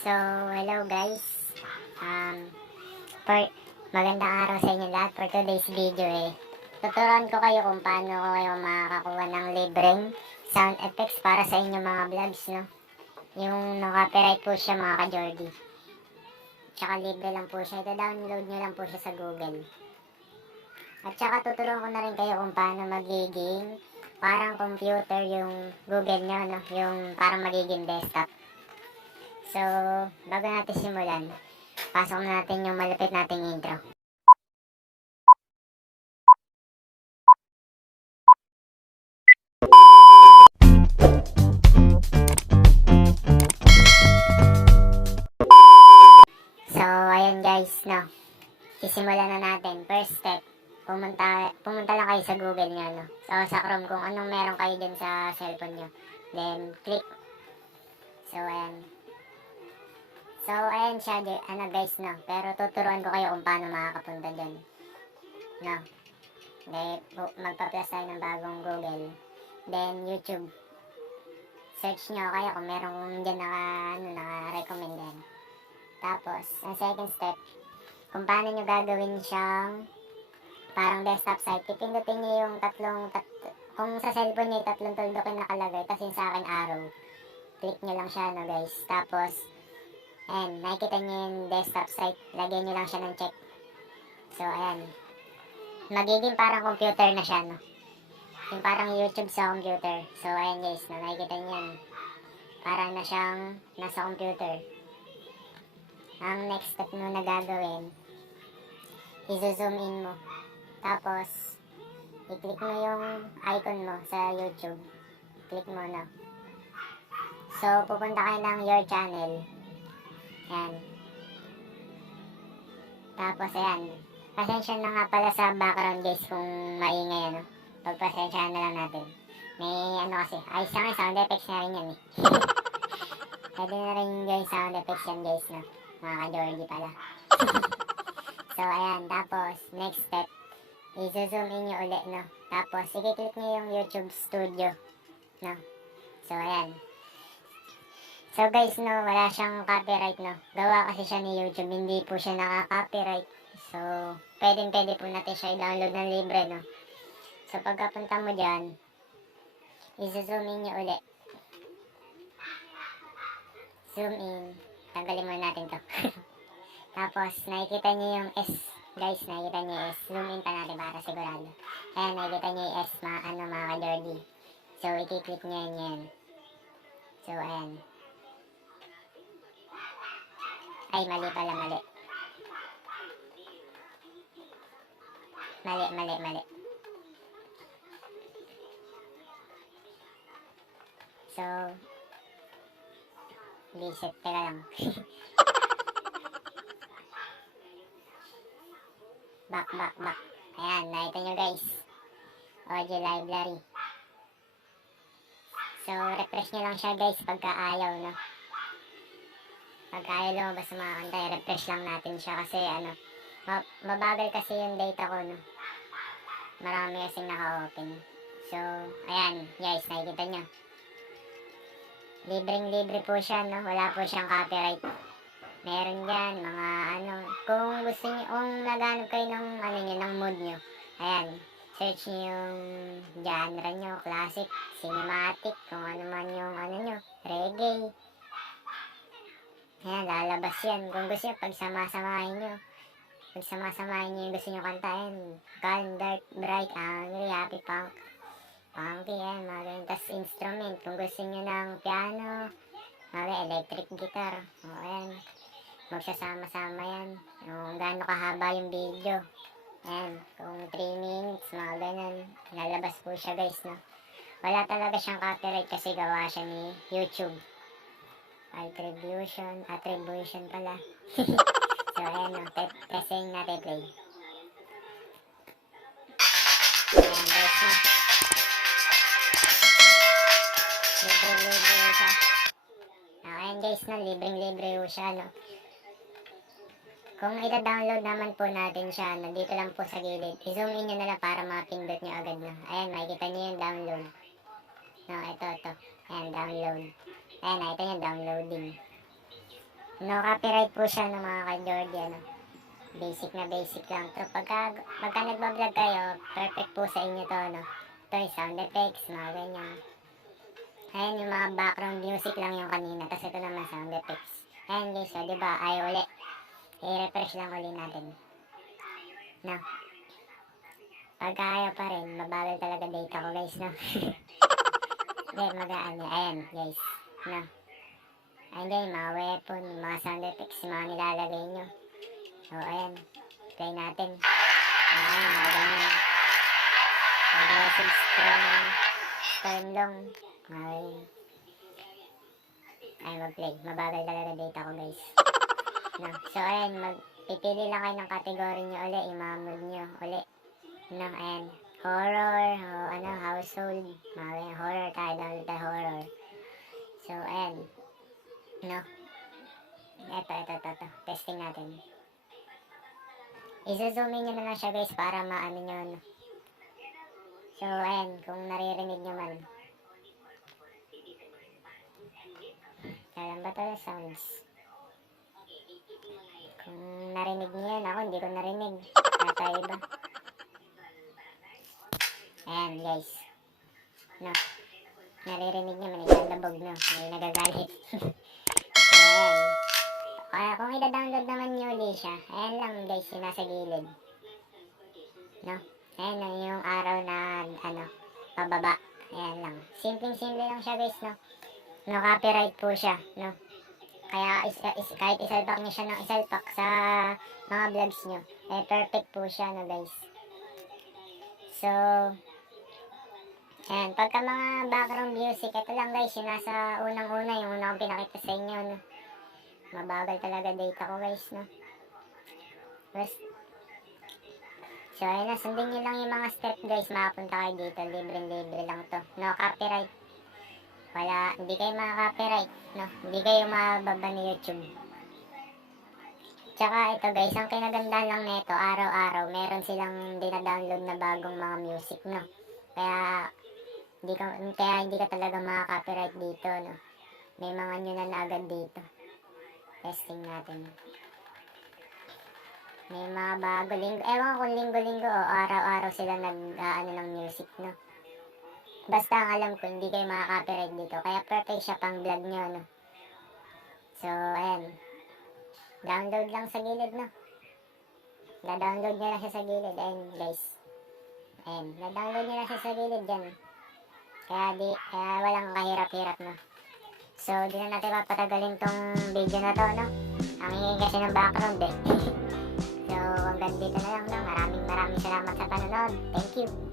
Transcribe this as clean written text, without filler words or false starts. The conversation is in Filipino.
So, hello guys. For magandang araw sa inyo lahat. For today's video tuturuan ko kayo kung paano kayo makakakuha ng libreng sound effects para sa inyong mga vlogs, no? Yung no-copyright po siya mga ka-Jordy. Tsaka libre lang po siya. Ito-download nyo lang po siya sa Google. At tsaka tuturuan ko na rin kayo kung paano magiging parang computer yung Google nyo, no? Yung parang magiging desktop. So, bago natin simulan, pasok na natin yung malapit nating intro. So, ayan guys, no. Sisimulan na natin. First step, pumunta lang kayo sa Google nyo, no. So, sa Chrome kung anong meron kayo dyan sa cellphone nyo. Then, click. So, ayan. So, ayan siya, guys, no. Pero tuturuan ko kayo kung paano makakapunta dyan. No. Magpa-plus tayo ng bagong Google. Then, YouTube. Search nyo kaya kung meron dyan naka-recommend din. Tapos, ang second step, kung paano nyo gagawin siyang parang desktop site. Pipindutin nyo yung kung sa cellphone nyo, tatlong tuldukin nakalagay. Tapos yung sa akin arrow. Click nyo lang siya, no guys. Tapos, ayan, nakikita nyo yung desktop site. Lagyan nyo lang siya ng check. So, ayan. Magiging parang computer na siya, no? Yung parang YouTube sa computer. So, ayan guys, no? Nakikita nyo yan. Parang na siyang nasa computer. Ang next step mo na gagawin, i-zoom in mo. Tapos, i-click mo yung icon mo sa YouTube. Click mo, no? So, pupunta kayo ng your channel. Ayan. Tapos, ayan. Pasensya na nga pala sa background guys kung maingay, ano. Pagpasensya na lang natin. May ano kasi, ayos lang sound effects na rin yan eh. Pwede na rin guys sound effects yan guys, no. Mga ka-Jordy pala. So, ayan. Tapos, next step, i-zoom in nyo ulit, no. Tapos, i-click nyo yung YouTube Studio, no. So, ayan. So guys, no, wala siyang copyright, no. Gawa kasi siya ni YouTube, hindi po siya naka-copyright. So, pwede po natin siya i-download ng libre, no. So, pagkapunta mo dyan, i-zoom in nyo ulit. Zoom in. Tanggalin muna natin to. Tapos, nakikita nyo yung S. Guys, nakikita nyo yung S. Zoom in pa natin para sigurado. Ayan, nakikita nyo yung S, mga ka-Jordy. So, i-click nyo yan. So, ayan. Ay, mali pala, mali. Mali. So, reset, teka lang. Back. Ayan, nakita nyo guys. Audio library. So, refresh nyo lang siya guys pagka ayaw, no? Pagka ayaw lumabas sa mga kanta, refresh lang natin siya kasi ano, mabagal kasi yung data ko, no? Marami kasing naka-open. So, ayan, guys, nakikita nyo. Libreng-libre po siya, no? Wala po siyang copyright. Meron dyan, mga ano, kung gusto nyo, kung naghanap kayo ng, ng mood nyo, ayan, search nyo yung genre nyo, classic, cinematic, kung ano man yung, nyo, reggae. Ayan, lalabas yan. Kung gusto nyo, pagsama-samahin nyo yung gusto nyo kantahin. Calm, dark, bright, angry, happy, punk, funky, yan, mga ganyan. Tas instrument, kung gusto nyo ng piano, mga electric guitar, o ayan, magsasama-sama yan. Kung gaano kahaba yung video, ayan, kung 3 minutes, mga ganun, lalabas po siya guys, no. Wala talaga siyang copyright kasi gawa siya ni YouTube. Attribution pala. So, ayan, no, testing natin play. Ayan, guys, no. Libre siya. Ayan guys, no, libreng-libre siya, no. Kung ita-download naman po natin siya, no, dito lang po sa gilid. I-zoom in nyo na lang para mapindot nyo agad, no. Ayan, makikita nyo yung download. No, ito. Ayan, download. Ayan, nakita nyo, downloading. No copyright po siya ng mga ka-Jordy, ano. Basic na basic lang to. Pagka nagbablog kayo, perfect po sa inyo to, no. Ito yung sound effects, mga ganyan. Ayan yung mga background music lang yung kanina. Tapos ito naman sound effects. Ayan guys, so diba, ay uli. I-refresh lang uli natin. No. Pagka ayaw pa rin, mabagal talaga data ko guys, no. Hindi, magaan niya. Ayan guys, no. Ayan guys, mga weapon, mga sound effects, mga nilalagay nyo. So ayan, play natin. Ayan, mga ganyan. Aggressive storm long. Ayan. Ayan, mag-play. Mabagal talaga data ko guys. No. So ayan, pipili lang kayo ng category nyo uli, imamod nyo uli. No, ayan. Horror, o ano, household. Mga horror tayo, download tayo horror. So ayan. No. Ito. Testing natin. Isa-zoom in nyo na lang siya guys para maano nyo. No? So ayan, kung naririnig nyo man. Alam ba ito sounds? Kung narinig nyo yan, ako hindi ko narinig. Nata iba. Ayan guys. No. Naririnig nyo, manigalabog no. May nagagalit. Ayan. Kaya kung ida-download naman nyo ulit siya, ayan lang guys, yung nasa gilid. No. Ayan lang yung araw na, ano, pababa. Ayan lang. Simpleng-simple lang siya guys, no. No copyright po siya, no. Kaya kahit isalpak nyo siya ng isalpak sa mga vlogs nyo, eh perfect po siya, no guys. So, ayan, pagka mga background music, ito lang guys, yung nasa unang-una, yung una kong pinakita sa inyo, no. Mabagal talaga data ko guys, no. So, ayan na, sundin nyo lang yung mga step guys, makapunta kayo dito, libre-libre lang to. No copyright. Wala, hindi kayo makaka-copyright, no? Hindi kayo mababa ni YouTube. Tsaka ito guys, ang kinagandaan lang nito, araw-araw, meron silang dina-download na bagong mga music, no? Kaya hindi ka talaga makaka-copyright dito, no? May mga nyo na agad dito. Testing natin. May mga bago, ewan ko kung linggo-linggo o araw-araw sila nag-ano ng music, no? Basta ang alam ko, hindi kayo makaka-copyright dito. Kaya perfect siya pang vlog nyo, no? So, ayan. Download lang sa gilid, no? Na-download nyo lang siya sa gilid. Ayan, guys. Ayan. Na-download nyo lang siya sa gilid dyan. Kaya walang kahirap-hirap, no? So, di na natin papatagalin tong video na to, no? Ang hingin kasi ng background, eh. So, hanggang dito na lang, no? Maraming salamat sa panonood. Thank you.